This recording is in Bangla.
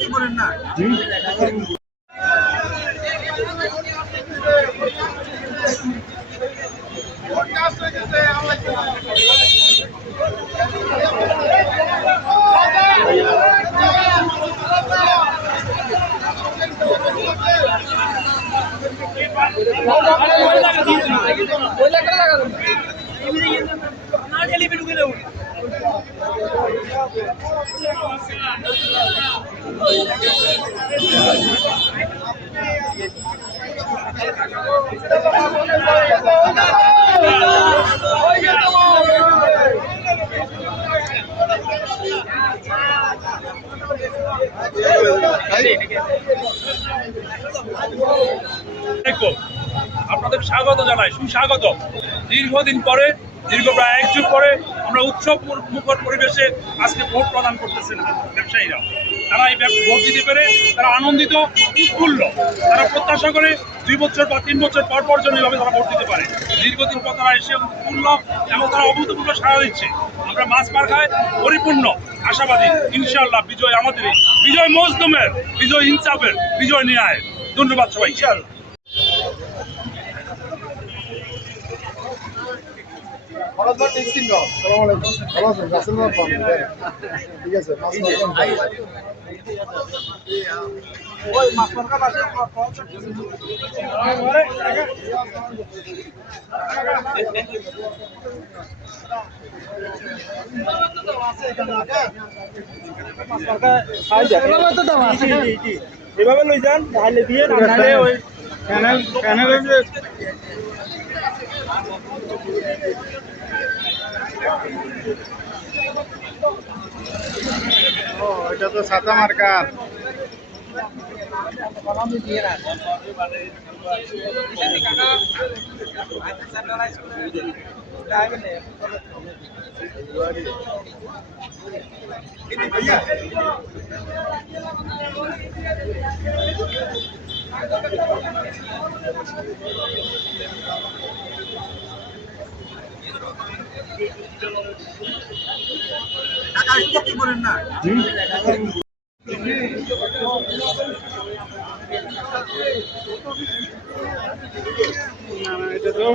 কি বলেন না আপনাদের স্বাগত জানাই, সুস্বাগত। দীর্ঘদিন পরে, দীর্ঘ প্রায় 1 যুগ পরে আমরা উৎসব মুখর পরিবেশে আজকে ভোট প্রদান করতেছেন ব্যবসায়ীরা। তারা এই ভোট দিতে পেরে তারা আনন্দিত, উৎফুল্ল। তারা প্রত্যাশা করে 2 বছর বা 3 বছর পর পর যেন এইভাবে তারা ভোট দিতে পারে। দীর্ঘদিন পর তারা এসে উৎফুল্ল এবং তারা অভূতপূর্ব সাড়া দিচ্ছে। আমরা মাছ মার্কায় পরিপূর্ণ আশাবাদী, ইনশাআল্লাহ বিজয় আমাদেরই, বিজয় মজলুমের, বিজয় ইনসাফের, বিজয় ন্যায়। ধন্যবাদ সবাই। ইনশাআল্লাহ। ঠিক আছে এভাবে লই যান ঢালে দিয়ে ঢালে ওই ও এটা তো ছাতা মার্কার কি বলেন না এটা তো